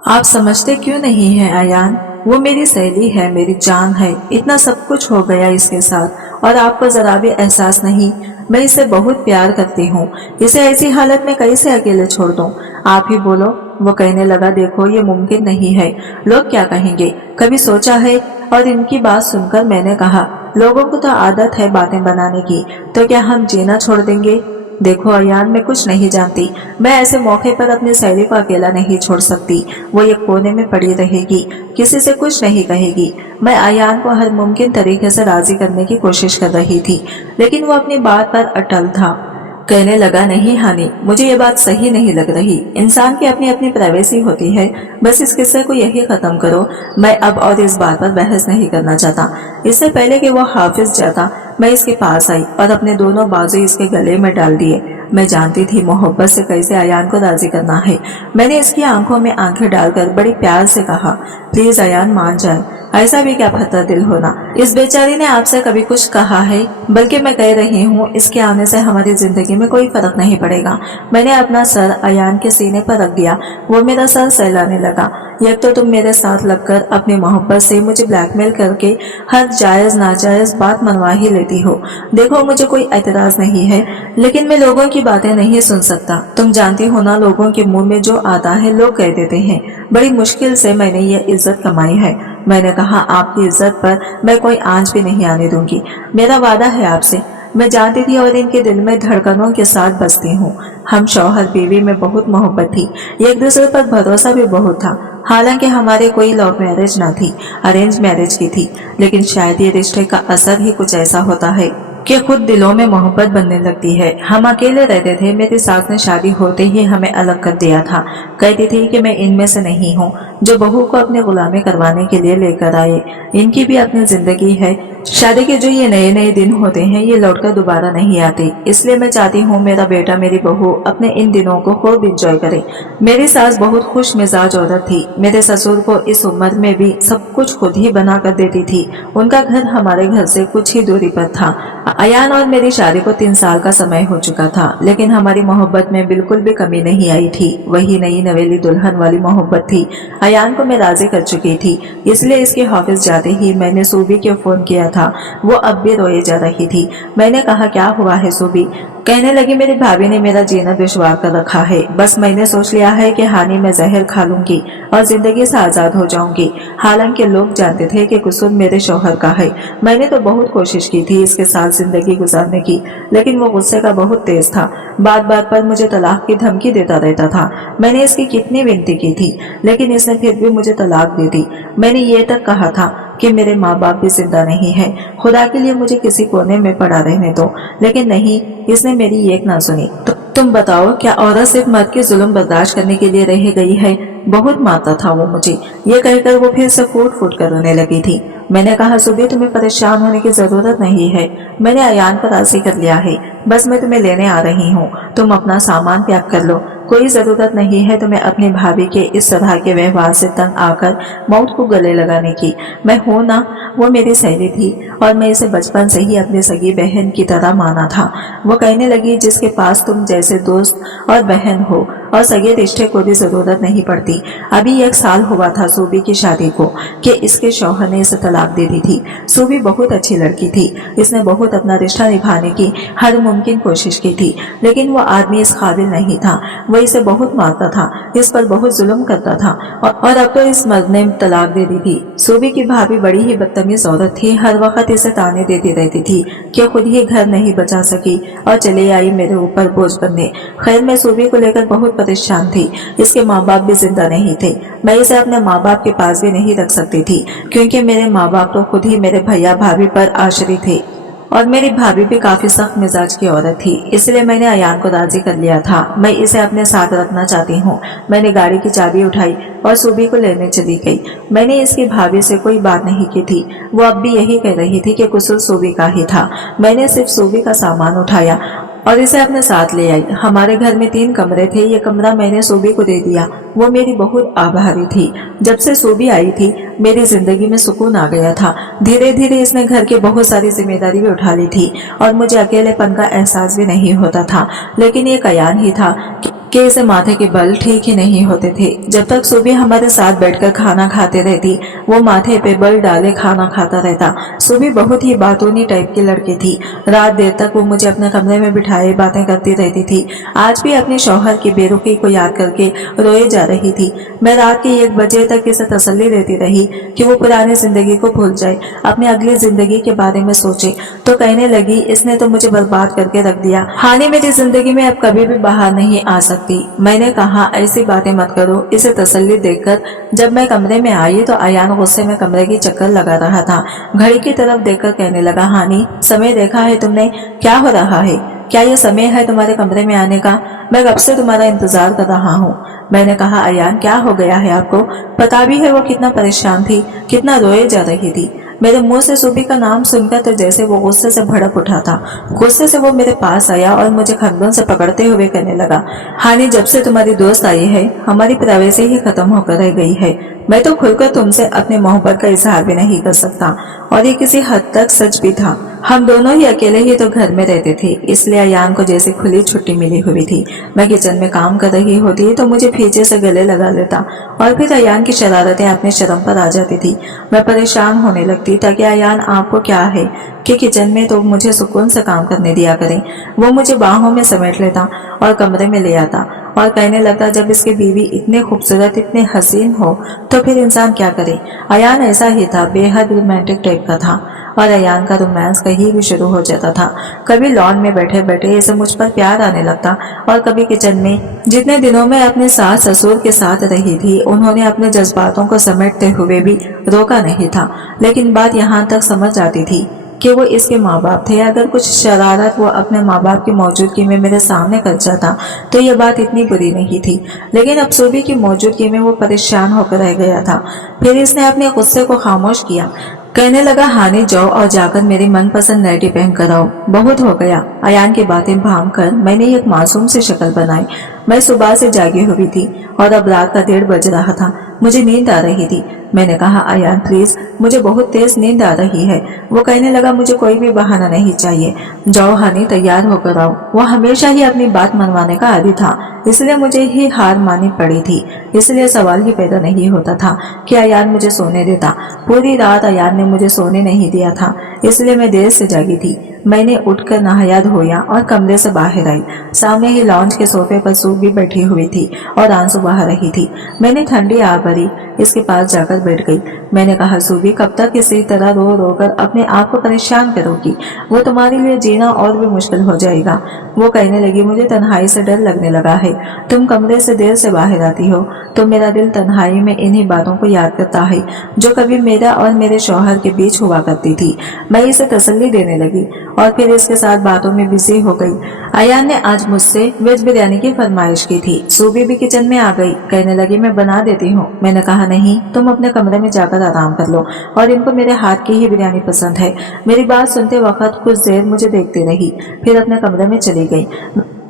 आप समझते क्यों नहीं हैं अयान? वो मेरी सहेली है, मेरी जान है। इतना सब कुछ हो गया इसके साथ और आपको जरा भी एहसास नहीं। मैं इसे बहुत प्यार करती हूँ। इसे ऐसी हालत में कैसे अकेले छोड़ दूँ? आप ही बोलो। वो कहने लगा, देखो ये मुमकिन नहीं है। लोग क्या कहेंगे, कभी सोचा है? और इनकी बात सुनकर मैंने कहा, लोगों को तो आदत है बातें बनाने की, तो क्या हम जीना छोड़ देंगे? देखो अयान, मैं कुछ नहीं जानती। मैं ऐसे मौके पर अपनी सहेली को अकेला नहीं छोड़ सकती। वो एक कोने में पड़ी रहेगी, किसी से कुछ नहीं कहेगी। मैं अयान को हर मुमकिन तरीके से राजी करने की कोशिश कर रही थी, लेकिन वो अपनी बात पर अटल था। कहने लगा, नहीं हानि, मुझे ये बात सही नहीं लग रही। इंसान की अपनी अपनी प्राइवेसी होती है। बस इस किस्से को यही खत्म करो। मैं अब और इस बात पर बहस नहीं करना चाहता। इससे पहले कि वो हाफिज जाता, मैं इसके पास आई और अपने दोनों बाजू इसके गले में डाल दिए। मैं जानती थी मोहब्बत से कैसे अयान को राजी करना है। मैंने इसकी आंखों में आंखें डालकर बड़ी प्यार से कहा, प्लीज अयान मान जाए। ऐसा भी क्या फतर दिल होना। इस बेचारी ने आपसे कभी कुछ कहा है? बल्कि मैं कह रही हूँ, इसके आने से हमारी जिंदगी में कोई फर्क नहीं पड़ेगा। मैंने अपना सर अयान के सीने पर रख दिया। वो मेरा सर सहलाने लगा। एक तो तुम मेरे साथ लगकर अपनी मोहब्बत से मुझे ब्लैकमेल करके हर जायज नाजायज बात मनवा ही लेती हो। देखो मुझे कोई एतराज नहीं है, लेकिन मैं लोगों की बातें नहीं सुन सकता। तुम जानती हो ना, लोगों के मुंह में जो आता है लोग कह देते हैं। बड़ी मुश्किल से मैंने ये इज्जत कमाई है। मैंने कहा, आपकी इज्जत पर मैं कोई आंच भी नहीं आने दूंगी। मेरा वादा है आपसे। मैं जानती थी और इनके दिल में धड़कनों के साथ बसती हूँ। हम शौहर बीवी में बहुत मोहब्बत थी, एक दूसरे पर भरोसा भी बहुत था। हालांकि हमारे कोई लव मैरिज ना थी, अरेंज मैरिज की थी। लेकिन शायद ये रिश्ते का असर ही कुछ ऐसा होता है कि खुद दिलों में मोहब्बत बनने लगती है। हम अकेले रहते थे। मेरी सास ने शादी होते ही हमें अलग कर दिया था। कहती थी कि मैं इनमें से नहीं हूँ जो बहू को अपनी गुलामी करवाने के लिए लेकर आए। इनकी भी अपनी जिंदगी है। शादी के जो ये नए नए दिन होते हैं, ये लौटकर दोबारा नहीं आते। इसलिए मैं चाहती हूँ मेरा बेटा मेरी बहू अपने इन दिनों को खूब इंजॉय करे। मेरी सास बहुत खुश मिजाज औरत थी। मेरे ससुर को इस उम्र में भी सब कुछ खुद ही बना कर देती थी। उनका घर हमारे घर से कुछ ही दूरी पर था। अयान और मेरी शादी को 3 साल का समय हो चुका था, लेकिन हमारी मोहब्बत में बिल्कुल भी कमी नहीं आई थी। वही नई नवेली दुल्हन वाली मोहब्बत थी। अयान को मैं राजी कर चुकी थी, इसलिए इसके ऑफिस जाते ही मैंने सूबी को फोन किया था। वो अब भी रोए जा रही थी। मैंने कहा, क्या हुआ है सूबी? कहने लगी, मेरी भाभी ने मेरा जीना दुश्वार कर रखा है। बस मैंने सोच लिया है कि हानि में जहर खा लूंगी और जिंदगी से आजाद हो जाऊंगी। हालांकि लोग जानते थे कि कसूर मेरे शौहर का है। मैंने तो बहुत कोशिश की थी इसके साथ जिंदगी गुजारने की, लेकिन वो गुस्से का बहुत तेज था। बात बात पर मुझे तलाक की धमकी देता रहता था। मैंने इसकी कितनी विनती की थी, लेकिन इसने फिर भी मुझे तलाक दे दी। मैंने ये तक कहा था कि मेरे माँ बाप भी जिंदा नहीं है, खुदा के लिए मुझे किसी कोने में पड़ा रहने दो, लेकिन नहीं, इसने मेरी एक ना सुनी। तो तुम बताओ, क्या औरत सिर्फ मर्द के जुल्म बर्दाश्त करने के लिए रह गई है? बहुत मारता था वो मुझे। ये कहकर वो फिर से फूट फूट कर रोने लगी थी। मैंने कहा, सुबह तुम्हें परेशान होने की जरूरत नहीं है। मैंने अयान को राजी कर लिया है। बस मैं तुम्हें लेने आ रही हूँ। तुम अपना सामान पैक कर लो। कोई जरूरत नहीं है तुम्हें अपनी भाभी के इस तरह के व्यवहार से तंग आकर मौत को गले लगाने की। मैं हूं ना। वो मेरी सहेली थी और मैं इसे बचपन से ही अपनी सगी बहन की तरह माना था। वो कहने लगी, जिसके पास तुम जैसे दोस्त और बहन हो और सगे रिश्ते को भी जरूरत नहीं पड़ती। अभी 1 साल हुआ था सूबी की शादी को कि इसके शौहर ने इसे तलाक दे दी थी। सूबी बहुत अच्छी लड़की थी। इसने बहुत अपना रिश्ता निभाने की हर मुमकिन कोशिश की थी, लेकिन वो आदमी इस काबिल नहीं था। वो इसे बहुत मारता था, इस पर बहुत जुल्म करता था और अब तो इस मर्द ने तलाक दे दी थी। सूबी की भाभी बड़ी ही बदतमीज औरत थी। हर वक्त इसे ताने देती रहती थी कि खुद ही घर नहीं बचा सकी और चले आई मेरे ऊपर बोझ बनने। खैर, मैं सूबी को लेकर बहुत परेशान थी। इसके माँ बाप भी जिंदा नहीं थे। मैं इसे अपने माँ बाप के पास भी नहीं रख सकती थी, क्योंकि मेरे माँ बाप तो खुद ही मेरे भैया भाभी पर आश्रित थे और मेरी भाभी भी काफी सख्त मिजाज की औरत थी। इसलिए मैंने अयान को राजी कर लिया था। मैं इसे अपने साथ रखना चाहती हूँ। मैंने गाड़ी की चाबी उठाई और सूबी को लेने चली गई। मैंने इसकी भाभी से कोई बात नहीं की थी। वो अब भी यही कह रही थी कि कसूर सूबी का ही था। मैंने सिर्फ सूबी का सामान उठाया और इसे अपने साथ ले आई। हमारे घर में 3 कमरे थे। ये कमरा मैंने सूबी को दे दिया। वो मेरी बहुत आभारी थी। जब से सूबी आई थी, मेरी जिंदगी में सुकून आ गया था। धीरे धीरे इसने घर की बहुत सारी जिम्मेदारी भी उठा ली थी और मुझे अकेलेपन का एहसास भी नहीं होता था। लेकिन ये अयान ही था कि इसे माथे के बल ठीक ही नहीं होते थे। जब तक सूबी हमारे साथ बैठकर खाना खाते रहती, वो माथे पे बल डाले खाना खाता रहता। सूबी बहुत ही बातूनी टाइप की लड़की थी। रात देर तक वो मुझे अपने कमरे में बिठाए बातें करती रहती थी। आज भी अपने शौहर की बेरुखी को याद करके रोए जा रही थी। मैं रात के 1 बजे तक इसे तसल्ली देती रही कि वो पुरानी जिंदगी को भूल जाए, अपनी अगली जिंदगी के बारे में सोचे। तो कहने लगी, इसने तो मुझे बर्बाद करके रख दिया। हानि मेरी जिंदगी में अब कभी भी बाहर नहीं आ सकती। मैंने कहा, ऐसी बातें मत करो। इसे तसल्ली देकर जब मैं कमरे में आई तो अयान गुस्से में कमरे की चक्कर लगा रहा था। घड़ी की तरफ देखकर कहने लगा, हानि, समय देखा है तुमने? क्या हो रहा है? क्या ये समय है तुम्हारे कमरे में आने का? मैं कब से तुम्हारा इंतजार कर रहा हूँ। मैंने कहा, अयान, क्या हो गया है आपको? पता भी है वो कितना परेशान थी, कितना रोए जा रही थी। मेरे मुंह से सूबी का नाम सुनकर तो जैसे वो गुस्से से भड़क उठा था। गुस्से से वो मेरे पास आया और मुझे खंडों से पकड़ते हुए कहने लगा, हानि, जब से तुम्हारी दोस्त आई है हमारी प्राइवेसी ही खत्म होकर रह गई है। मैं तो खुलकर तुमसे अपने मोहब्बत का इजहार भी नहीं कर सकता, और ये किसी हद तक सच भी था। हम दोनों ही अकेले ही तो घर में रहते थे, इसलिए अयान को जैसे खुली छुट्टी मिली हुई थी। मैं किचन में काम कर रही होती तो मुझे पीछे से गले लगा लेता, और फिर अयान की शरारतें अपने शर्म पर आ जाती थी। मैं परेशान होने लगती ताकि अयान आपको क्या है कि किचन में तो मुझे सुकून से काम करने दिया करें। वो मुझे बाहों में समेट लेता और कमरे में ले आता और कहने लगता, जब इसकी बीवी इतने खूबसूरत, इतने हसीन हो तो फिर इंसान क्या करे। अयान ऐसा ही था, बेहद रोमांटिक टाइप का था, और अयान का रोमांस कहीं भी शुरू हो जाता था। कभी लॉन में बैठे बैठे इसे मुझ पर प्यार आने लगता, और कभी किचन में। जितने दिनों में अपने सास ससुर के साथ रही थी, उन्होंने अपने जज्बातों को समेटते हुए भी रोका नहीं था। लेकिन बात यहाँ तक समझ आती थी कि वो इसके माँ बाप थे। अगर कुछ शरारत वो अपने माँ बाप की मौजूदगी में मेरे सामने कर जाता तो ये बात इतनी बुरी नहीं थी, लेकिन अब सूबी की मौजूदगी में वो परेशान होकर रह गया था। फिर इसने अपने गुस्से को खामोश किया। कहने लगा, हानि, जाओ और जाकर मेरी मनपसंद नाइटी पहन कर आओ। बहुत हो गया। अयान की बातें भांप कर मैंने एक मासूम सी शक्ल बनाई। मैं सुबह से जागी हुई थी और अब रात का 1:30 बज रहा था। मुझे नींद आ रही थी। मैंने कहा, अयान प्लीज, मुझे बहुत तेज नींद आ रही है। वो कहने लगा, मुझे कोई भी बहाना नहीं चाहिए, जाओ हानि, तैयार होकर आओ। वो हमेशा ही अपनी बात मनवाने का आदी था, इसलिए मुझे ही हार माननी पड़ी थी। इसलिए सवाल ही पैदा नहीं होता था कि अयान मुझे सोने देता। पूरी रात अयान ने मुझे सोने नहीं दिया था, इसलिए मैं देर से जागी थी। मैंने उठकर नहाया धोया और कमरे से बाहर आई। सामने ही लॉन्च के सोफे पर सूबी बैठी हुई थी और आंसू बहा रही थी। मैंने ठंडी आह भरी इसके पास जाकर बैठ गई। मैंने कहा, सूबी, कब तक इसी तरह रो रो कर अपने आप को परेशान करोगी? वो तुम्हारे लिए जीना और भी मुश्किल हो जाएगा। वो कहने लगी, मुझे तन्हाई से डर लगने लगा है। तुम कमरे से देर से बाहर आती हो तो मेरा दिल तन्हाई में इन्हीं बातों को याद करता है जो कभी मेरा और मेरे शौहर के बीच हुआ करती थी। मैं इसे तसल्ली देने लगी और फिर इसके साथ बातों में बिजी हो गई। अयान ने आज मुझसे वेज बिरयानी की फरमाइश की थी। सूबी भी किचन में आ गई। कहने लगी, मैं बना देती हूँ। मैंने कहा, नहीं, तुम अपने कमरे में जाकर आराम कर लो, और इनको मेरे हाथ की ही बिरयानी पसंद है। मेरी बात सुनते वक्त कुछ देर मुझे देखती रही, फिर अपने कमरे में चली गई।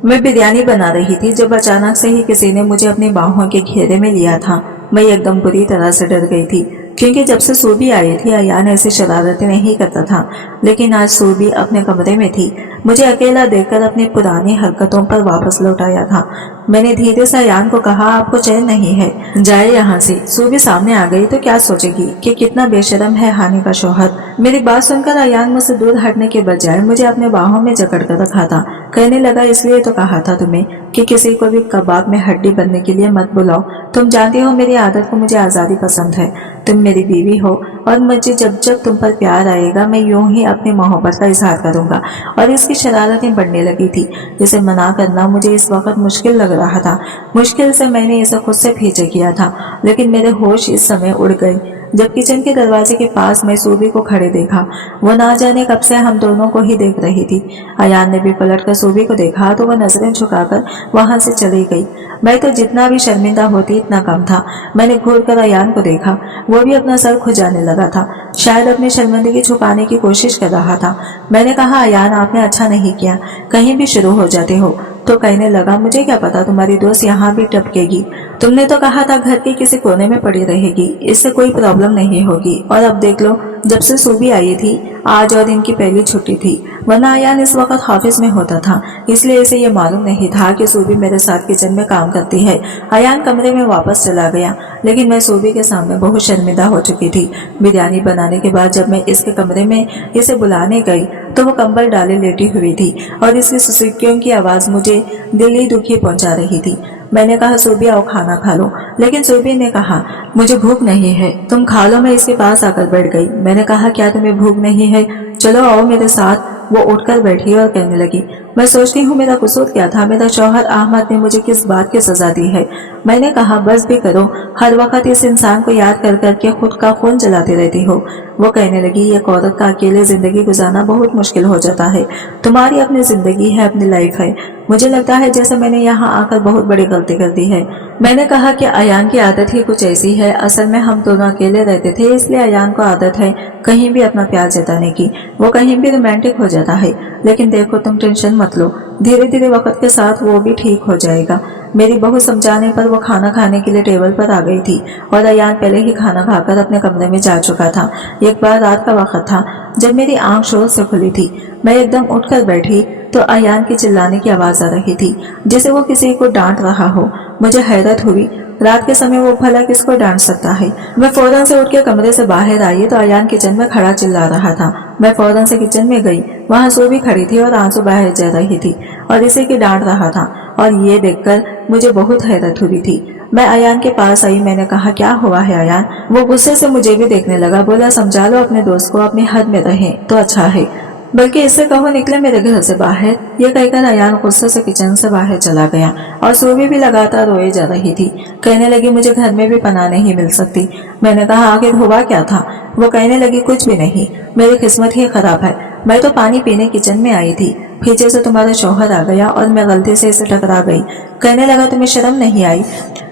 मैं बिरयानी बना रही थी जब अचानक से ही किसी ने मुझे अपनी बाहों के घेरे में लिया था। मैं एकदम बुरी तरह से डर गई थी, क्योंकि जब से सूबी आई थी अयान ऐसी शरारतें नहीं करता था, लेकिन आज सूबी अपने कमरे में थी। मुझे अकेला देखकर अपनी पुरानी हरकतों पर वापस लौट आया था। मैंने धीरे से अयान को कहा, आपको चैन नहीं है, जाए यहाँ से। सूबी सामने आ गई तो क्या सोचेगी कि कितना बेशरम है हानि का शौहर। मेरी बात सुनकर अयान मुझसे दूर हटने के बजाय मुझे अपने बाहों में जकड़ कर रखा था। कहने लगा, इसलिए तो कहा था तुम्हें कि किसी को भी कबाब में हड्डी बनने के लिए मत बुलाओ। तुम जानती हो मेरी आदत को, मुझे आज़ादी पसंद है। तुम मेरी बीवी हो और मुझे जब जब तुम पर प्यार आएगा मैं यूं ही अपनी मोहब्बत का इजहार करूंगा। और इसकी शरारतें बढ़ने लगी थी। इसे मना करना मुझे इस वक्त मुश्किल लग रहा था। मुश्किल से मैंने इसे खुद से पीछे किया था, लेकिन मेरे होश इस समय उड़ गए जब किचन के दरवाजे के पास मैं सूबी को खड़े देखा। वो ना जाने कब से हम दोनों को ही देख रही थी। अयान ने भी पलट कर सूबी को देखा तो वह नजरें झुकाकर वहां से चली गई। मैं तो जितना भी शर्मिंदा होती इतना कम था। मैंने घूर कर अयान को देखा, वो भी अपना सर खुजाने लगा था, शायद अपनी शर्मिंदगी छुपाने की कोशिश कर रहा था। मैंने कहा, अयान, आपने अच्छा नहीं किया, कहीं भी शुरू हो जाते हो। तो कहने लगा, मुझे क्या पता तुम्हारी दोस्त यहाँ भी टपकेगी। तुमने तो कहा था घर के किसी कोने में पड़ी रहेगी, इससे कोई प्रॉब्लम नहीं होगी। और अब देख लो, जब से सूबी आई थी आज और इनकी पहली छुट्टी थी, वरना अयान इस वक्त ऑफिस में होता था, इसलिए इसे ये मालूम नहीं था कि सूबी मेरे साथ किचन में काम करती है। अयान कमरे में वापस चला गया, लेकिन मैं सूबी के सामने बहुत शर्मिंदा हो चुकी थी। बिरयानी बनाने के बाद जब मैं इसके कमरे में इसे बुलाने गई तो वो कंबल डाले लेटी हुई थी और इसकी सुसुकियों की आवाज मुझे दिल्ली दुखी पहुंचा रही थी। मैंने कहा सूबी आओ खाना खा लो, लेकिन सूबी ने कहा मुझे भूख नहीं है, तुम खा लो। मैं इसके पास आकर बैठ गई। मैंने कहा क्या तुम्हें भूख नहीं है, चलो आओ मेरे साथ। वो उठकर बैठी और कहने लगी मैं सोचती हूँ मेरा कसूर क्या था, मेरा शौहर अहमद ने मुझे किस बात की सजा दी है। मैंने कहा बस भी करो, हर वक्त इस इंसान को याद कर करके खुद का खून जलाती रहती हो। वो कहने लगी एक औरत का अकेले जिंदगी गुजारना बहुत मुश्किल हो जाता है, तुम्हारी अपनी जिंदगी है, अपनी लाइफ है। मुझे लगता है जैसे मैंने यहाँ आकर बहुत बड़ी गलती कर दी है। मैंने कहा कि अयान की आदत ही कुछ ऐसी है, असल में हम दोनों अकेले रहते थे, इसलिए अयान को आदत है कहीं भी अपना प्यार जताने की, वो कहीं भी रोमांटिक हो जाता है। लेकिन देखो तुम टेंशन मत लो, धीरे धीरे वक्त के साथ वो भी ठीक हो जाएगा। मेरी बहू समझाने पर वो खाना खाने के लिए टेबल पर आ गई थी और अयान पहले ही खाना खाकर अपने कमरे में जा चुका था। एक बार रात का वक्त था जब मेरी आंख शोर से खुली थी। मैं एकदम उठकर बैठी तो अयान की चिल्लाने की आवाज आ रही थी, जैसे वो किसी को डांट रहा हो। मुझे हैरत हुई, रात के समय वो भला किसको डांट सकता है। मैं फौरन से उठ के कमरे से बाहर आई तो अयान किचन में खड़ा चिल्ला रहा था। मैं फौरन से किचन में गई, वहाँ सूबी खड़ी थी और आंसू बाहर जा रही थी और इसी की डांट रहा था, और ये देखकर मुझे बहुत हैरत हुई थी। मैं अयान के पास आई, मैंने कहा क्या हुआ है अयान। वो गुस्से से मुझे भी देखने लगा, बोला समझा लो अपने दोस्त को, अपनी हद में रहे तो अच्छा है, बल्कि इससे कहो निकले मेरे घर से बाहर। ये कहकर अयान गुस्से से किचन से बाहर चला गया और सूबी भी लगातार रोए जा रही थी। कहने लगी मुझे घर में भी पनाह नहीं मिल सकती। मैंने कहा आखिर हुआ क्या था। वो कहने लगी कुछ भी नहीं, मेरी किस्मत ही खराब है। मैं तो पानी पीने किचन में आई थी, पीछे से तुम्हारा शौहर आ गया और मैं गलती से इसे टकरा गई। कहने लगा तुम्हें शर्म नहीं आई,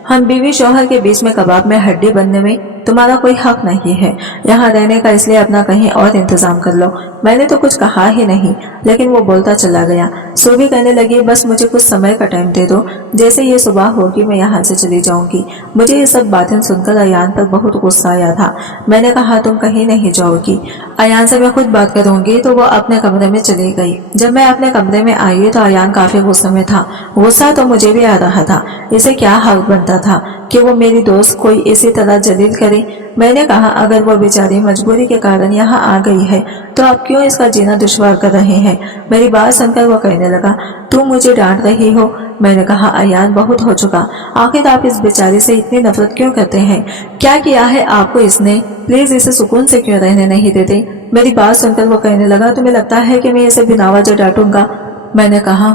हम बीवी शौहर के बीच में कबाब में हड्डी बनने में तुम्हारा कोई हक नहीं है। यहाँ रहने का इसलिए अपना कहीं और इंतजाम कर लो। मैंने तो कुछ कहा ही नहीं, लेकिन वो बोलता चला गया। सूबी कहने लगी बस मुझे कुछ समय का टाइम दे दो, जैसे ये सुबह होगी मैं यहाँ से चली जाऊंगी। मुझे ये सब बातें सुनकर अयान पर बहुत गुस्सा आया था। मैंने कहा तुम कहीं नहीं जाओगी, अयान से मैं खुद बात करूंगी। तो वो अपने कमरे में चली गई। जब मैं अपने कमरे में आई तो अयान काफी गुस्से में था। गुस्सा तो मुझे भी आ रहा था, इसे क्या हक बनता था कि वो मेरी दोस्त कोई इसी तरह जलील करे। मैंने कहा अगर वो बेचारी मजबूरी के कारण यहाँ आ गई है तो आप क्यों इसका जीना दुश्वार कर रहे हैं। मेरी बात सुनकर वो कहने लगा तुम मुझे डांट रही हो। मैंने कहा अयान बहुत हो चुका, आखिर आप इस बेचारी से इतनी नफरत क्यों करते हैं, क्या किया है आपको इसने, प्लीज इसे सुकून से क्यों रहने नहीं देते। मेरी बात सुनकर वो कहने लगा तुम्हें लगता है कि मैं इसे बिना वजह डांटूंगा। मैंने कहा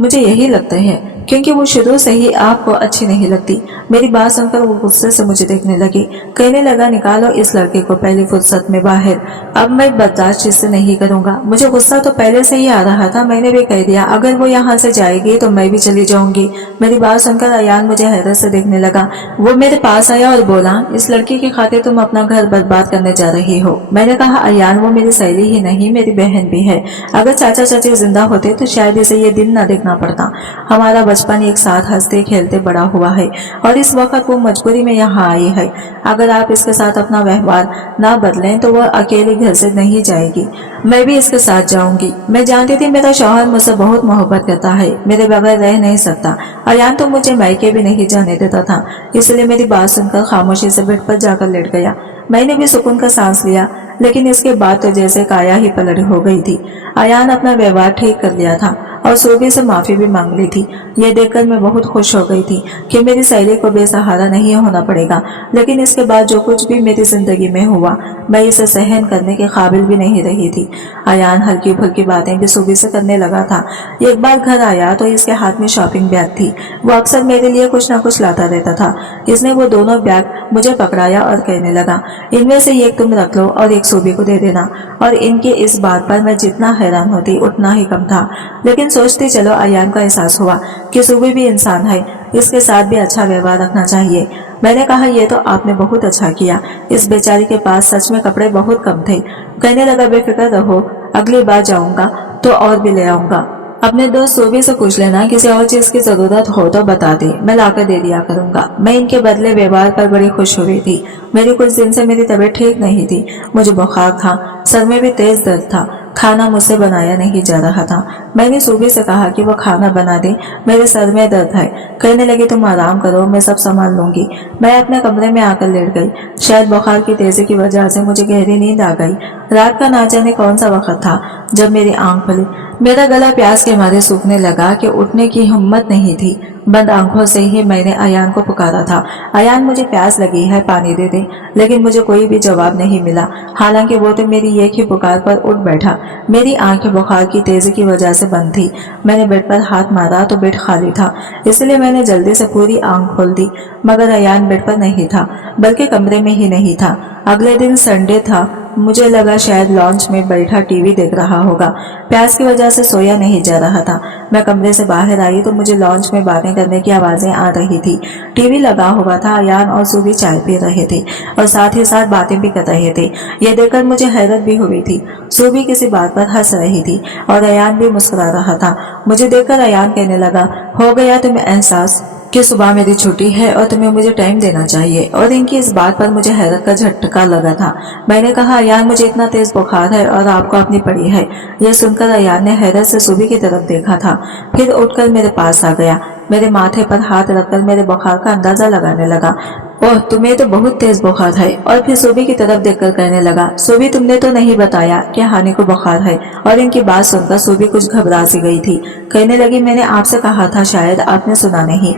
मुझे यही लगता है, क्योंकि वो शुरू से ही आपको अच्छी नहीं लगती। मेरी बात सुनकर वो गुस्से से मुझे देखने लगी। कहने लगा निकालो इस लड़के को पहली फुर्सत में बाहर, अब मैं बर्दाश्त इससे नहीं करूंगा। मुझे गुस्सा तो पहले से ही आ रहा था, मैंने भी कह दिया अगर वो यहाँ से जाएगी तो मैं भी चली जाऊंगी। मेरी बात सुनकर अयान मुझे हैरत से देखने लगा। वो मेरे पास आया और बोला इस लड़की की खातिर तुम अपना घर बर्बाद करने जा रही हो। मैंने कहा अयान वो मेरी सहेली ही नहीं मेरी बहन भी है, अगर चाचा चाची जिंदा होते तो शायद इसे ये दिन न देखना पड़ता। हमारा बचपन एक साथ हंसते खेलते बड़ा हुआ है और इस वक्त वो मजबूरी में यहाँ आई है। अगर आप इसके साथ अपना व्यवहार ना बदलें तो वह अकेली घर से नहीं जाएगी, मैं भी इसके साथ जाऊंगी। मैं जानती थी मेरा शौहर मुझसे बहुत मोहब्बत करता है, मेरे बगैर रह नहीं सकता। अयान तो मुझे मायके भी नहीं जाने देता था, इसलिए मेरी बात सुनकर खामोशी से बेड पर जाकर लेट गया। मैंने भी सुकून का सांस लिया, लेकिन इसके बाद तो जैसे काया ही पलट हो गई थी। अयान अपना व्यवहार ठीक कर लिया था और सूबी से माफी भी मांग ली थी। यह देखकर मैं बहुत खुश हो गई थी कि मेरी सहेली को बेसहारा नहीं होना पड़ेगा। लेकिन इसके बाद जो कुछ भी मेरी जिंदगी में हुआ मैं इसे सहन करने के काबिल भी नहीं रही थी। अयान हल्की फुल्की बातें भी सूबी से करने लगा था। एक बार घर आया तो इसके हाथ में शॉपिंग बैग थी। वो अक्सर मेरे लिए कुछ न कुछ लाता रहता था। इसने वो दोनों बैग मुझे पकड़ाया और कहने लगा इनमें से एक तुम रख लो और एक सूबी को दे देना। और इनकी इस बात पर मैं जितना हैरान होती उतना ही कम था। लेकिन सोचते चलो अयान का एहसास हुआ कि सूबी भी इंसान है, इसके साथ भी अच्छा व्यवहार रखना चाहिए। मैंने कहा ये तो आपने बहुत अच्छा किया, इस बेचारी के पास सच में कपड़े बहुत कम थे। कहने लगा बेफिक्र रहो, अगली बार जाऊंगा तो और भी ले आऊंगा। अपने दोस्त सूबी से पूछ लेना किसी और चीज की जरूरत हो तो बता दे, मैं लाकर दे दिया करूंगा। मैं इनके बदले व्यवहार पर बड़ी खुश हुई थी। मेरी कुछ दिन से मेरी तबीयत ठीक नहीं थी, मुझे बुखार था, सर में भी तेज दर्द था। खाना मुझसे बनाया नहीं जा रहा था। मैंने सूबी से कहा कि वो खाना बना दे, मेरे सर में दर्द है। कहने लगी तुम आराम करो, मैं सब संभाल लूंगी। मैं अपने कमरे में आकर लेट गई। शायद बुखार की तेजी की वजह से मुझे गहरी नींद आ गई। रात का ना जाने कौन सा वक्त था जब मेरी आंख खुली। मेरा गला प्यास के मारे सूखने लगा कि उठने की हिम्मत नहीं थी। बंद आंखों से ही मैंने अयान को पुकारा था, अयान मुझे प्यास लगी है, पानी दे दे। लेकिन मुझे कोई भी जवाब नहीं मिला। हालांकि वो तो मेरी एक ही पुकार पर उठ बैठा। मेरी आंखें बुखार की तेजी की वजह से बंद थी। मैंने बेड पर हाथ मारा तो बेड खाली था, इसलिए मैंने जल्दी से पूरी आंख खोल दी। मगर अयान बेड पर नहीं था, बल्कि कमरे में ही नहीं था। अगले दिन संडे था। मुझे लगा शायद लॉन्च में बैठा टीवी देख रहा होगा। प्यास की वजह से सोया नहीं जा रहा था। मैं कमरे से बाहर आई तो मुझे लॉन्च में बातें करने की आवाजें आ रही थी। टीवी लगा हुआ था। अयान और सूबी चाय पी रहे थे और साथ ही साथ बातें भी कर रहे थे। यह देखकर मुझे हैरत भी हुई थी। सूबी किसी बात पर हंस रही थी और अयान भी मुस्कुरा रहा था। मुझे देखकर अयान कहने लगा, हो गया तुम्हें एहसास कि सुबह मेरी छुट्टी है और तुम्हें मुझे टाइम देना चाहिए। और इनकी इस बात पर मुझे हैरत का झटका लगा था। मैंने कहा, अयान मुझे इतना तेज बुखार है और आपको अपनी पड़ी है। यह सुनकर अयान ने हैरत से सूबी की तरफ देखा था, फिर उठकर मेरे पास आ गया। मेरे माथे पर हाथ रखकर मेरे बुखार का अंदाजा लगाने लगा। ओह, तुम्हें तो बहुत तेज बुखार है। और फिर सूबी की तरफ देखकर कहने लगा, सूबी तुमने तो नहीं बताया कि हानि को बुखार है। और इनकी बात सुनकर सूबी कुछ घबरा सी गई थी। कहने लगी, मैंने आपसे कहा था, शायद आपने सुना नहीं।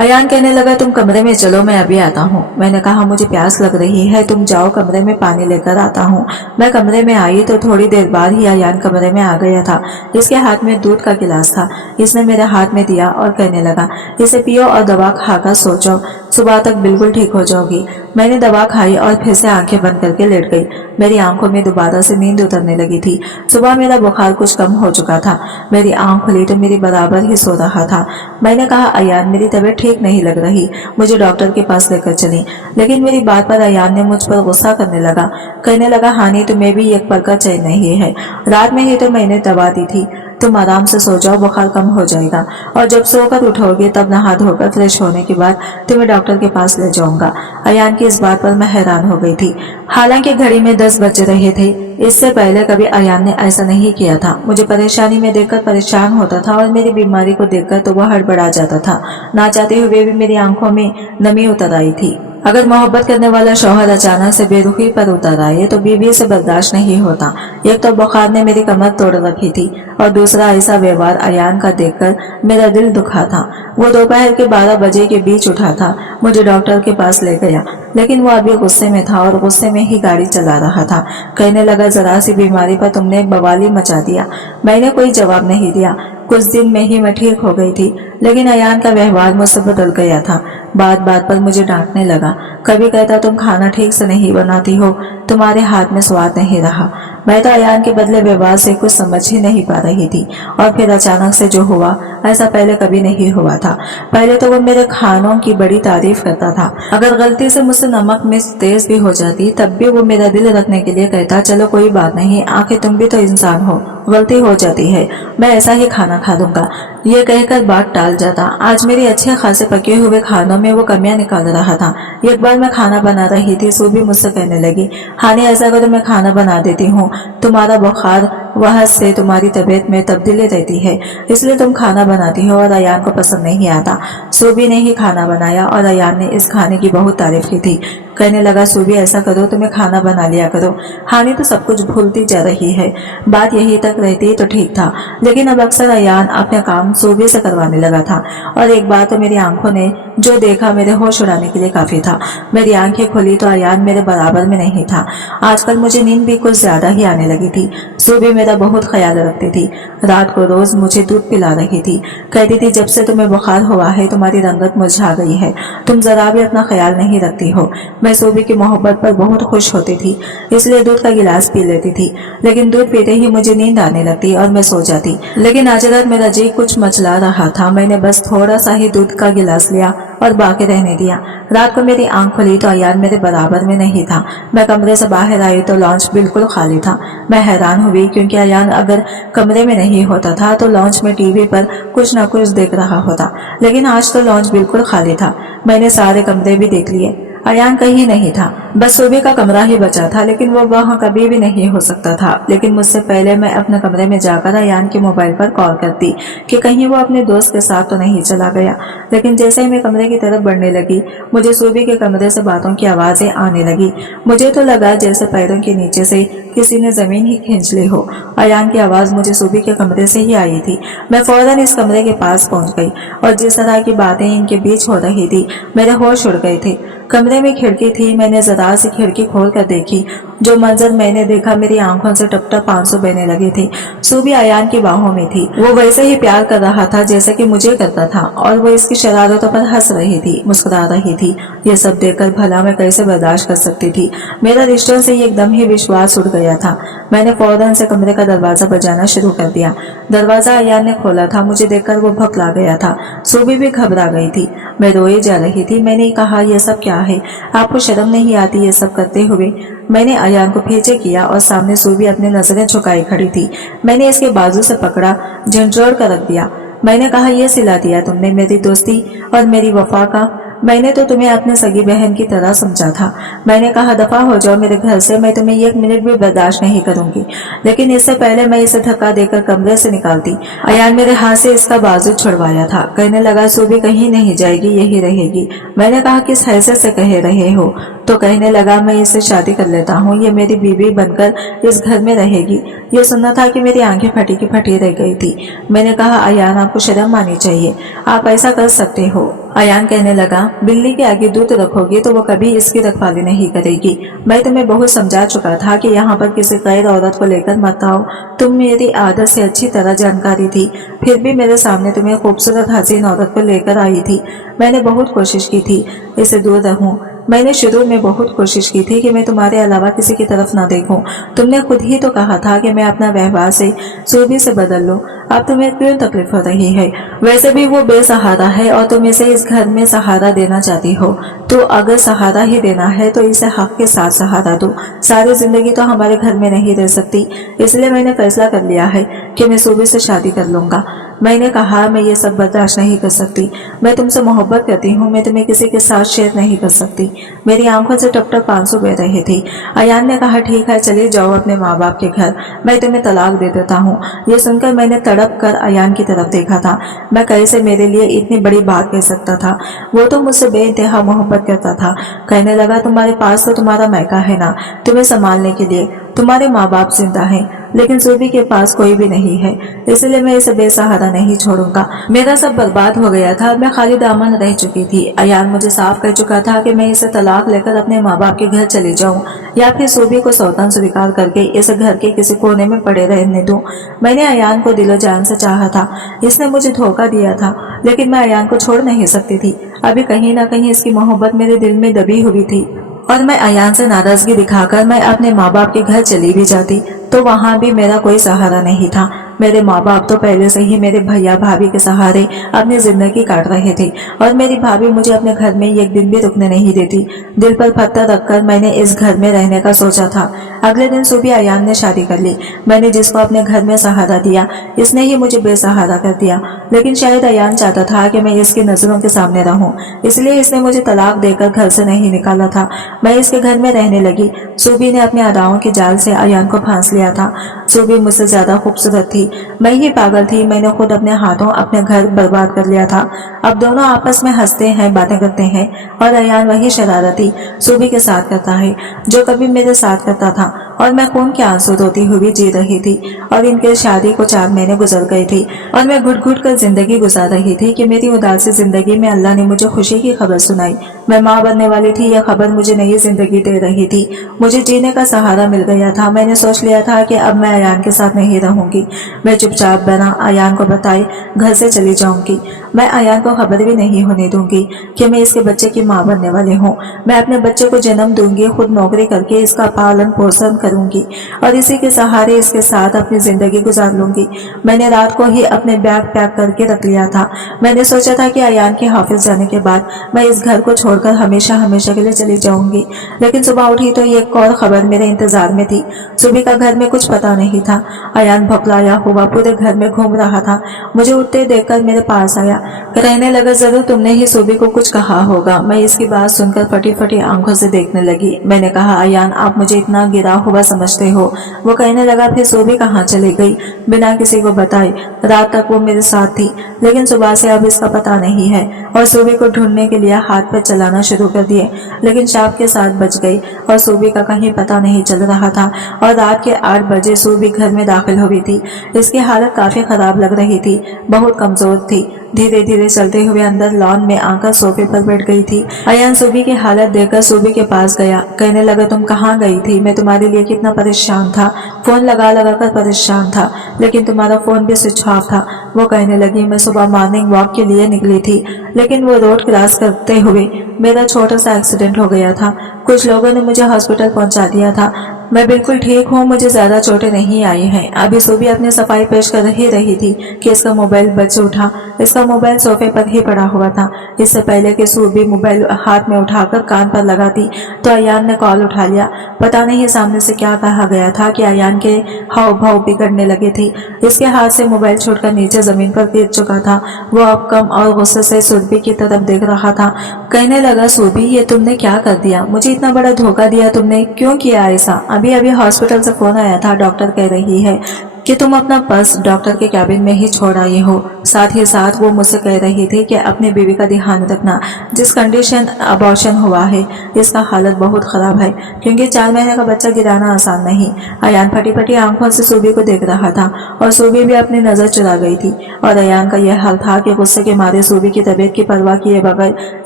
अयान कहने लगा, तुम कमरे में चलो, मैं अभी आता हूँ। मैंने कहा, मुझे प्यास लग रही है, तुम जाओ, कमरे में पानी लेकर आता हूँ। मैं कमरे में आई तो थोड़ी देर बाद ही अयान कमरे में आ गया था। इसके हाथ में दूध का गिलास था। इसने मेरे हाथ में दिया और कहने लगा, इसे पियो और दवा खाकर सो जाओ, सुबह तक बिल्कुल ठीक हो जाओगी। मैंने दवा खाई और फिर से आंखें बंद करके लेट गई। मेरी आंखों में दोबारा से नींद उतरने लगी थी। सुबह मेरा बुखार कुछ कम हो चुका था। मेरी आंख खुली तो मेरी बराबर ही सो रहा था। मैंने कहा, अयान मेरी तबीयत ठीक नहीं लग रही, मुझे डॉक्टर के पास लेकर चली। लेकिन मेरी बात पर अयान ने मुझ पर गुस्सा करने लगा। कहने लगा, हानि तुम्हें भी एक पल का चैन नहीं है। रात में ही तो मैंने दवा दी थी, तुम आराम से सो जाओ, बुखार कम हो जाएगा। और जब सोकर उठोगे तब नहा धोकर फ्रेश होने के बाद तुम्हें डॉक्टर के पास ले जाऊंगा। अयान की इस बात पर मैं हैरान हो गई थी। हालांकि घड़ी में 10 बज रहे थे। इससे पहले कभी अयान ने ऐसा नहीं किया था। मुझे परेशानी में देखकर परेशान होता था और मेरी बीमारी को देखकर तो वह हड़बड़ा जाता था। ना चाहते हुए भी मेरी आंखों में नमी उतर आई थी। अगर मोहब्बत करने वाला शौहर अचानक से बेरुखी पर उतर आए तो बीवी से बर्दाश्त नहीं होता। एक तो बुखार ने मेरी कमर तोड़ रखी थी और दूसरा ऐसा व्यवहार अयान का देखकर मेरा दिल दुखा था। वो दोपहर के 12 बजे के बीच उठा था, मुझे डॉक्टर के पास ले गया। लेकिन वो अभी गुस्से में था और गुस्से में ही गाड़ी चला रहा था। कहने लगा, जरा सी बीमारी पर तुमने बवाली मचा दिया। मैंने कोई जवाब नहीं दिया। कुछ दिन में ही मैं ठीक हो गई थी, लेकिन अयान का व्यवहार मुझसे बदल गया था। बात बात पर मुझे डांटने लगा। कभी कहता, तुम खाना ठीक से नहीं बनाती हो, तुम्हारे हाथ में स्वाद नहीं रहा। मैं तो अयान के बदले व्यवहार से कुछ समझ ही नहीं पा रही थी। और फिर अचानक से जो हुआ, ऐसा पहले कभी नहीं हुआ था। पहले तो वो मेरे खानों की बड़ी तारीफ करता था। अगर गलती से मुझसे नमक मिर्च तेज भी हो जाती तब भी वो मेरा दिल रखने के लिए कहता, चलो कोई बात नहीं, आखिर तुम भी तो इंसान हो, गलती हो जाती है, मैं ऐसा ही खाना खा लूंगा। ये कहकर बात टाल जाता। आज मेरी अच्छे खासे पके हुए खानों में वो कमियां निकाल रहा था। एक बार मैं खाना बना रही थी, सूबी मुझसे कहने लगी, हानि ऐसा करो, मैं खाना बना देती हूँ, तुम्हारा बुखार वह से तुम्हारी तबीयत में तब्दीली रहती है, इसलिए तुम खाना बनाती हो और अयान को पसंद नहीं आता। सूबी ने ही खाना बनाया और अयान ने इस खाने की बहुत तारीफ की थी। कहने लगा, सूबी ऐसा करो, तुम्हें खाना बना लिया करो। हानि तो सब कुछ भूलती जा रही है। बात यही तक रहती तो ठीक था, लेकिन अब अक्सर अयान अपने काम सूबी से करवाने लगा था। और एक बार तो मेरी आंखों ने जो देखा मेरे होश उड़ाने के लिए काफी था। मेरी आंखें खुली तो अयान मेरे बराबर में नहीं था। आजकल मुझे नींद भी कुछ ज्यादा ही आने लगी थी। सूबी मेरा बहुत ख्याल रखती थी। रात को रोज मुझे दूध पिला रही थी। कहती थी, जब से तुम्हें बुखार हुआ है तुम्हारी रंगत मुरझा गई है, तुम जरा भी अपना ख्याल नहीं रखती हो। मैं सूबी की मोहब्बत पर बहुत खुश होती थी, इसलिए दूध का गिलास पी लेती थी। लेकिन दूध पीते ही मुझे नींद आने लगती और मैं सो जाती। लेकिन आज रात मेरा जी कुछ मचला रहा था। मैंने बस थोड़ा सा ही दूध का गिलास लिया और बाकी रहने दिया। रात को मेरी आंख खुली तो अयान मेरे बराबर में नहीं था। मैं कमरे से बाहर आई तो लॉन्च बिल्कुल खाली था। मैं हैरान हुई, क्योंकि अयान अगर कमरे में नहीं होता था तो लॉन्च में टीवी पर कुछ न कुछ देख रहा होता, लेकिन आज तो लॉन्च बिल्कुल खाली था। मैंने सारे कमरे भी देख लिए। अयान कहीं नहीं था, बस सूबी का कमरा ही बचा था, लेकिन वो वहाँ कभी भी नहीं हो सकता था। लेकिन मुझसे पहले मैं अपने कमरे में जाकर अयान के मोबाइल पर कॉल करती कि कहीं वो अपने दोस्त के साथ तो नहीं चला गया। लेकिन जैसे ही मैं कमरे की तरफ बढ़ने लगी, मुझे सूबी के कमरे से बातों की आवाजें आने लगी। मुझे तो लगा जैसे पैरों के नीचे से किसी ने जमीन ही खींच ली हो। अयान की आवाज मुझे सूबी के कमरे से ही आई थी। मैं फौरन इस कमरे के पास पहुंच गई और जिस तरह की बातें इनके बीच हो रही थी, मेरे होश उड़ गए थे। कमरे में खिड़की थी, मैंने जरा सी खिड़की खोल कर देखी। जो मंजर मैंने देखा, मेरी आंखों से टप टप आंसू बहने लगे थे। सूबी अयान की बाहों में थी। वो वैसे ही प्यार कर रहा था जैसे कि मुझे करता था, और वो इसकी शरारतों पर हंस रही थी, मुस्कुरा रही थी। ये सब देखकर भला मैं कैसे बर्दाश्त कर सकती थी। मेरा रिश्तों से एकदम ही विश्वास उड़ गया था। मैंने फौरन से कमरे का दरवाजा बजाना शुरू कर दिया। दरवाजा अयान ने खोला था। मुझे देखकर वो भकला गया था। सूबी भी घबरा गई थी। मैं रोए जा रही थी। मैंने कहा, ये सब क्या है? आपको शर्म नहीं आती ये सब करते हुए? मैंने अयान को पीछे किया और सामने सूबी अपनी नजरें झुकाई खड़ी थी। मैंने इसके बाजू से पकड़ा, झंझोड़ कर रख दिया। मैंने कहा, यह सिला दिया तुमने मेरी दोस्ती और मेरी वफा का? मैंने तो तुम्हें अपनी सगी बहन की तरह समझा था। मैंने कहा, दफा हो जाओ मेरे घर से, मैं तुम्हें एक मिनट भी बर्दाश्त नहीं करूंगी। लेकिन इससे पहले मैं इसे धक्का देकर कमरे से निकालती। अयान मेरे हाथ से इसका बाजू छुड़वाया था। कहने लगा, सूबी कहीं नहीं जाएगी, यही रहेगी। मैंने कहा, किस हैसियत से कह रहे हो? तो कहने लगा, मैं इससे शादी कर लेता हूँ, ये मेरी बीवी बनकर इस घर में रहेगी। ये सुनना था कि मेरी आंखें फटी की फटी रह गई थी। मैंने कहा, अयान आपको शर्म आनी चाहिए, आप ऐसा कर सकते हो। अयान कहने लगा, बिल्ली के आगे दूध रखोगे तो वो कभी इसकी रखवाली नहीं करेगी। मैं तुम्हें बहुत समझा चुका था कि यहाँ पर किसी गैर औरत को लेकर मत आओ। तुम मेरी आदत से अच्छी तरह जानकारी थी, फिर भी मेरे सामने तुम्हें खूबसूरत हसीन औरत को लेकर आई थी। मैंने बहुत कोशिश की थी इसे दूर रहूं। मैंने शुरू में बहुत कोशिश की थी कि मैं तुम्हारे अलावा किसी की तरफ ना देखूं। तुमने खुद ही तो कहा था कि मैं अपना व्यवहार से सूबी से बदल लूं। अब तुम्हें क्यों तकलीफ हो रही है? वैसे भी वो बेसहारा है और तुम इसे इस घर में सहारा देना चाहती हो। तो अगर सहारा ही देना है तो इसे हक के साथ सहारा दो। सारी जिंदगी तो हमारे घर में नहीं रह सकती, इसलिए मैंने फैसला कर लिया है कि मैं सूबी से शादी कर लूंगा। मैंने कहा, मैं ये सब बर्दाश्त नहीं कर सकती। मैं तुमसे मोहब्बत करती हूँ, मैं तुम्हें किसी के साथ शेयर नहीं कर सकती। मेरी आंखों से टप टप आंसू बह रहे थे। अयान ने कहा, ठीक है, चले जाओ अपने माँ बाप के घर, मैं तुम्हें तलाक दे देता हूँ। ये सुनकर मैंने तड़प कर अयान की तरफ देखा था। मैं कैसे मेरे लिए इतनी बड़ी बात कह सकता था? वो तो मुझसे बेइंतहा मोहब्बत करता था। कहने लगा, तुम्हारे पास तो तुम्हारा मैका है ना, तुम्हें संभालने के लिए। तुम्हारे माँ बाप जिंदा हैं, लेकिन सूबी के पास कोई भी नहीं है, इसलिए मैं इसे बेसहारा नहीं छोड़ूंगा। मेरा सब बर्बाद हो गया था, मैं खाली दामन रह चुकी थी। अयान मुझे साफ कह चुका था कि मैं इसे तलाक लेकर अपने माँ बाप के घर चले जाऊं या फिर सूबी को सौतन स्वीकार करके इसे घर के किसी कोने में पड़े रहने दूं। मैंने अयान को दिलो जान से चाहा था। इसने मुझे धोखा दिया था, लेकिन मैं अयान को छोड़ नहीं सकती थी। अभी कहीं ना कहीं इसकी मोहब्बत मेरे दिल में दबी हुई थी, और मैं अयान से नाराजगी दिखाकर मैं अपने माँ बाप के घर चली भी जाती तो वहाँ भी मेरा कोई सहारा नहीं था। मेरे माँ बाप तो पहले से ही मेरे भैया भाभी के सहारे अपनी जिंदगी काट रहे थे, और मेरी भाभी मुझे अपने घर में एक दिन भी रुकने नहीं देती। दिल पर पत्थर रखकर मैंने इस घर में रहने का सोचा था। अगले दिन सुबह अयान ने शादी कर ली। मैंने जिसको अपने घर में सहारा दिया, इसने ही मुझे बेसहारा कर दिया। लेकिन शायद अयान चाहता था कि मैं इसकी नजरों के सामने रहूं, इसलिए इसने मुझे तलाक देकर घर से नहीं निकाला था। मैं इसके घर में रहने लगी। सूबी ने अपने अदाओं के जाल से अयान को फांस लिया था। सूबी मुझसे ज्यादा खूबसूरत थी, मैं ही पागल थी। मैंने खुद अपने हाथों अपने घर बर्बाद कर लिया था। अब दोनों आपस में हंसते हैं, बातें करते हैं, और अयान वही शरारती सूबी के साथ करता है जो कभी मेरे साथ करता था, और मैं खून के आंसू रोती हुई जी रही थी। और इनके शादी को 4 महीने गुजर गए थे, और मैं घुट घुट कर जिंदगी गुजार रही थी कि मेरी उदासी जिंदगी में अल्लाह ने मुझे खुशी की खबर सुनाई। मैं माँ बनने वाली थी, यह खबर मुझे नई जिंदगी दे रही थी। मुझे जीने का सहारा मिल गया था। मैंने सोच लिया था कि अब मैं अयान के साथ नहीं रहूंगी। मैं चुपचाप बना अयान को बताए घर से चली जाऊंगी। मैं अयान को खबर भी नहीं होने दूंगी कि मैं इसके बच्चे की माँ बनने वाली हूँ। मैं अपने बच्चे को जन्म दूंगी, खुद नौकरी करके इसका पालन पोषण करूंगी, और इसी के सहारे इसके साथ अपनी जिंदगी गुजार लूंगी। मैंने रात को ही अपने बैग पैक करके रख लिया था। मैंने सोचा था कि अयान के हाफिज जाने के बाद मैं इस घर को छोड़ छोड़कर हमेशा हमेशा के लिए चली जाऊंगी। लेकिन सुबह उठी तो ये एक और खबर मेरे इंतजार में थी। सुबह का घर में कुछ पता नहीं था। अयान भपलाया हुआ पूरे घर में घूम रहा था। मुझे उठते देखकर मेरे पास आया, कहने लगा जरूर तुमने ही सुबह को कुछ कहा होगा। मैं इसकी बात सुनकर फटी फटी आंखों से देखने लगी। मैंने कहा, अयान आप मुझे इतना गिरा हुआ समझते हो? वो कहने लगा, फिर सुबह कहाँ चली गई? बिना किसी को बताए रात तक वो मेरे साथ थी, लेकिन सुबह से अब इसका पता नहीं है। और सुबह को ढूंढने के लिए हाथ पैर चलाना शुरू कर दिए, लेकिन शाम के 7 बज गई और सुबह का कहीं पता नहीं चल रहा था। और रात के 8 बजे सुबह घर में दाखिल हुई थी। इसकी हालत काफी खराब लग रही थी, बहुत कमजोर थी। धीरे धीरे चलते हुए अंदर लॉन में आकर सोफे पर बैठ गई थी। अयान सुबह की हालत देखकर सुबह के पास गया, कहने लगा तुम कहाँ गई थी? मैं तुम्हारे लिए कितना परेशान था, फोन लगा लगा कर परेशान था, लेकिन तुम्हारा फोन भी स्विच ऑफ था। वो कहने लगी, मैं सुबह मॉर्निंग वॉक के लिए निकली थी, लेकिन वो रोड क्रॉस करते हुए मेरा छोटा सा एक्सीडेंट हो गया था। कुछ लोगों ने मुझे हॉस्पिटल पहुंचा दिया था। मैं बिल्कुल ठीक हूँ, मुझे ज्यादा चोटें नहीं आई हैं। अभी सुबह अपनी सफाई पेश कर ही रही थी कि इसका मोबाइल बच उठा। इसका मोबाइल सोफे पर ही पड़ा हुआ था। इससे पहले कि सुबह मोबाइल हाथ में उठाकर कान पर लगाती तो अयान ने कॉल उठा लिया। पता नहीं सामने से क्या कहा गया था कि अयान के हाव भाव बिगड़ने लगे थे। इसके हाथ से मोबाइल छूटकर नीचे जमीन पर गिर चुका था। वो अब कम और गुस्से से सुरभि की तरफ देख रहा था। कहने लगा, सुरभि ये तुमने क्या कर दिया? मुझे इतना बड़ा धोखा दिया तुमने, क्यों किया ऐसा? अभी अभी हॉस्पिटल से फोन आया था, डॉक्टर कह रही है कि तुम अपना पर्स डॉक्टर के कैबिन में ही छोड़ आई हो। साथ ही साथ वो मुझसे कह रही थी कि अपनी बीवी का ध्यान रखना। जिस कंडीशन अबॉर्शन हुआ है इसका हालत बहुत खराब है, क्योंकि 4 महीने का बच्चा गिराना आसान नहीं। अयान फटी फटी आंखों से सुबह को देख रहा था और सुबह भी अपनी नजर चुरा गई थी। और अयान का यह हाल था कि गुस्से के मारे सुबह की तबीयत की परवाह किए बगैर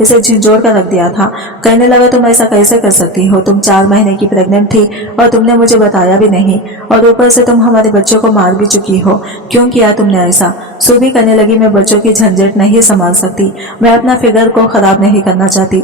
इसे झिंझोड़ कर रख दिया था। कहने लगा, तुम ऐसा कैसे कर सकती हो? तुम 4 महीने की प्रेग्नेंट थी और तुमने मुझे बताया भी नहीं, और ऊपर से तुम हमारे बच्चों को मार भी चुकी हो। क्यों किया तुमने ऐसा? सुबह कहने लगी, मैं बच्चों की झंझट नहीं संभाल सकती, मैं अपना फिगर को खराब नहीं करना चाहती।